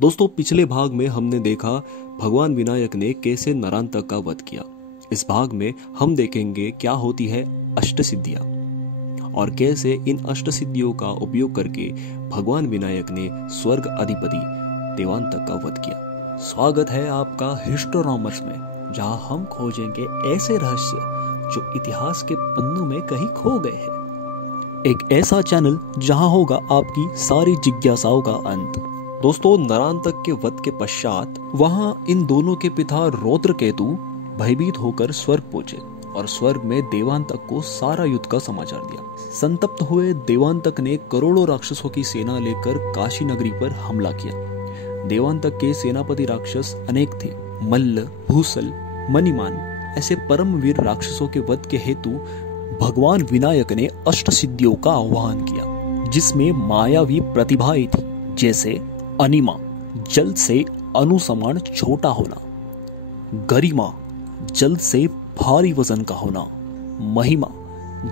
दोस्तों, पिछले भाग में हमने देखा भगवान विनायक ने कैसे नरांतक का वध किया। इस भाग में हम देखेंगे क्या होती है अष्टसिद्धियां और कैसे इन अष्टसिद्धियों का उपयोग करके भगवान विनायक ने स्वर्ग अधिपति देवांतक का वध किया। स्वागत है आपका हिस्टोनॉमर्स में, जहां हम खोजेंगे ऐसे रहस्य जो इतिहास के पन्नों में कहीं खो गए हैं। एक ऐसा चैनल जहां होगा आपकी सारी जिज्ञासाओं का अंत। दोस्तों, नरांतक के वध के पश्चात वहां इन दोनों के पिता रौद्रकेतु भयभीत होकर स्वर्ग पहुंचे और स्वर्ग में देवांतक को सारा युद्ध का समाचार दिया। संतप्त हुए देवांतक ने करोड़ों राक्षसों की सेना लेकर काशी नगरी पर हमला किया। देवांतक के सेनापति राक्षस अनेक थे। मल्ल, भूसल, मणिमान ऐसे परमवीर राक्षसों के वध के हेतु भगवान विनायक ने अष्टसिद्धियों का आह्वान किया, जिसमें मायावी प्रतिभाएं थी, जैसे अनिमा, जल से अणु समान छोटा होना, गरिमा, जल से भारी वजन का होना, महिमा,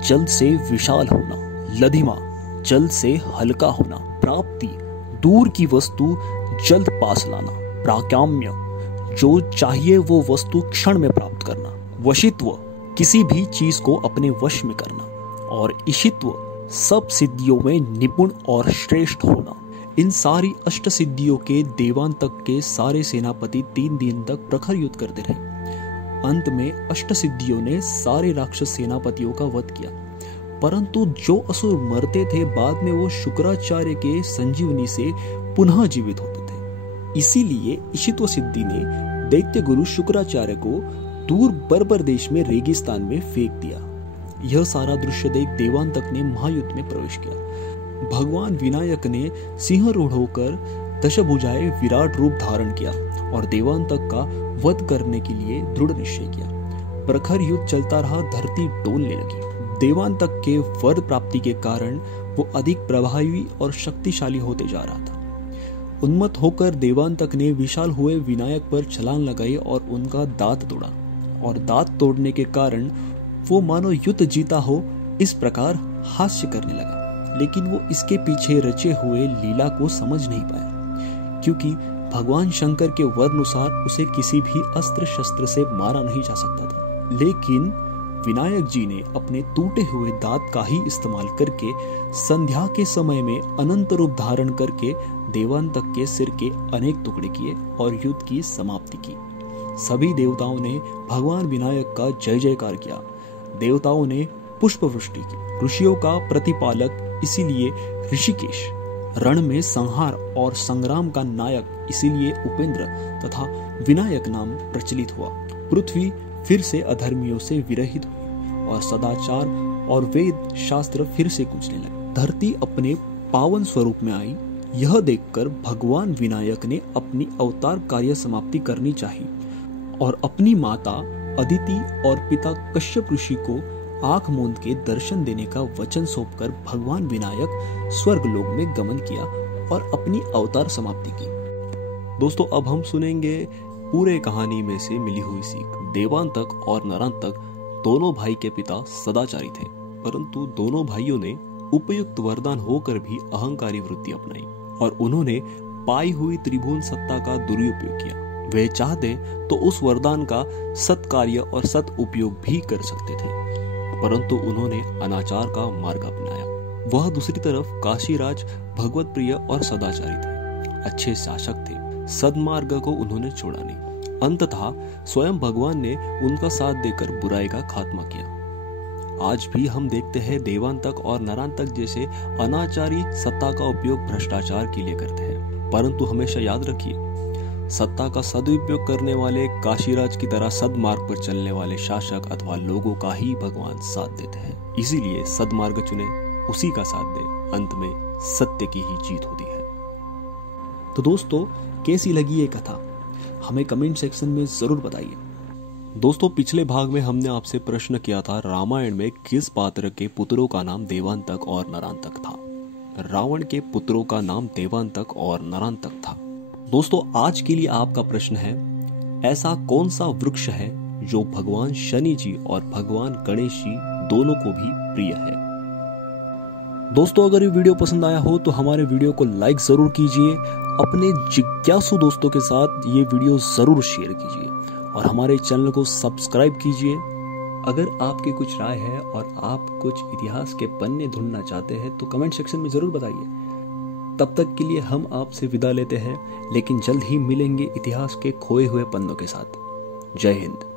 जल से विशाल होना, लधिमा, जल से हल्का होना, प्राप्ति, दूर की वस्तु जल्द पास लाना, प्राकाम्य, जो चाहिए वो वस्तु क्षण में प्राप्त करना, वशित्व, किसी भी चीज को अपने वश में करना, और ईशित्व, सब सिद्धियों में निपुण और श्रेष्ठ होना। इन सारी अष्ट सिद्धियों के देवांतक के सारे सेनापति 3 दिन तक प्रखर युद्ध करते रहे। अंत में अष्ट सिद्धियों ने सारे राक्षस सेनापतियों का वध किया, परंतु जो असुर मरते थे बाद में वो शुक्राचार्य के संजीवनी से पुनः जीवित होते थे। इसीलिए ईशित्व सिद्धि ने दैत्य गुरु शुक्राचार्य को दूर बर्बर देश में रेगिस्तान में फेंक दिया। यह सारा दृश्य देख देवांतक ने महायुद्ध में प्रवेश किया। भगवान विनायक ने सिंह रूढ़ होकर दशभुजाएं विराट रूप धारण किया और देवांतक का वध करने के लिए दृढ़ निश्चय किया। प्रखर युद्ध चलता रहा, धरती डोलने लगी। देवांतक के वर प्राप्ति के कारण वो अधिक प्रभावी और शक्तिशाली होते जा रहा था। उन्मत्त होकर देवांतक ने विशाल हुए विनायक पर छलांग लगाई और उनका दांत तोड़ा, और दांत तोड़ने के कारण वो मानो युद्ध जीता हो इस प्रकार हास्य करने लगा। लेकिन वो इसके पीछे रचे हुए लीला को समझ नहीं पाया, क्योंकि भगवान शंकर के वर्णानुसार उसे किसी भी अस्त्र शस्त्र से मारा नहीं जा सकता था। लेकिन विनायक जी ने अपने टूटे हुए दांत का ही इस्तेमाल करके संध्या के समय में अनंत रूप धारण करके देवांतक के सिर के अनेक टुकड़े किए और युद्ध की समाप्ति की। सभी देवताओं ने भगवान विनायक का जय जयकार किया। देवताओं ने पुष्प वृष्टि की। ऋषियों का प्रतिपालक इसीलिए ऋषिकेश, रण में संहार और संग्राम का नायक इसीलिए उपेंद्र तथा विनायक नाम प्रचलित हुआ। पृथ्वी फिर से अधर्मियों से विरहित हुई और सदाचार और वेद शास्त्र फिर से गूंजने लगे। धरती अपने पावन स्वरूप में आई। यह देखकर भगवान विनायक ने अपनी अवतार कार्य समाप्ति करनी चाहिए और अपनी माता अदिति और पिता कश्यप ऋषि को आंख मूंद के दर्शन देने का वचन सौंपकर भगवान विनायक स्वर्ग लोक में गमन किया और अपनी अवतार समाप्ति की। दोस्तों, अब हम सुनेंगे पूरे कहानी में से मिली हुई सीख। देवांतक और नरांतक दोनों भाई के पिता सदाचारी थे, परंतु दोनों भाइयों ने उपयुक्त वरदान होकर भी अहंकारी वृत्ति अपनाई और उन्होंने पाई हुई त्रिभुवन सत्ता का दुरुपयोग किया। वे चाहते तो उस वरदान का सत्कार्य और सद उपयोग भी कर सकते थे, परंतु उन्होंने अनाचार का मार्ग अपनाया। वह दूसरी तरफ काशीराज भगवत प्रिय और सदाचारी थे, अच्छे शासक थे। सदमार्ग को उन्होंने छोड़ा नहीं। अंततः स्वयं भगवान ने उनका साथ देकर बुराई का खात्मा किया। आज भी हम देखते हैं देवांतक और नरांतक जैसे अनाचारी सत्ता का उपयोग भ्रष्टाचार के लिए करते हैं, परंतु हमेशा याद रखिए, सत्ता का सदुपयोग करने वाले काशीराज की तरह सदमार्ग पर चलने वाले शासक अथवा लोगों का ही भगवान साथ देते हैं। इसीलिए सदमार्ग चुने, उसी का साथ दे, अंत में सत्य की ही जीत होती है। तो दोस्तों, कैसी लगी ये कथा हमें कमेंट सेक्शन में जरूर बताइए। दोस्तों, पिछले भाग में हमने आपसे प्रश्न किया था, रामायण में किस पात्र के पुत्रों का नाम देवांतक और नरांतक था। रावण के पुत्रों का नाम देवांतक और नरांतक था। दोस्तों, आज के लिए आपका प्रश्न है, ऐसा कौन सा वृक्ष है जो भगवान शनि जी और भगवान गणेश जी दोनों को भी प्रिय है। दोस्तों अगर ये वीडियो पसंद आया हो तो हमारे वीडियो को लाइक जरूर कीजिए, अपने जिज्ञासु दोस्तों के साथ ये वीडियो जरूर शेयर कीजिए और हमारे चैनल को सब्सक्राइब कीजिए। अगर आपकी कुछ राय है और आप कुछ इतिहास के पन्ने ढूंढना चाहते हैं तो कमेंट सेक्शन में जरूर बताइए। तब तक के लिए हम आपसे विदा लेते हैं, लेकिन जल्द ही मिलेंगे इतिहास के खोए हुए पन्नों के साथ। जय हिंद।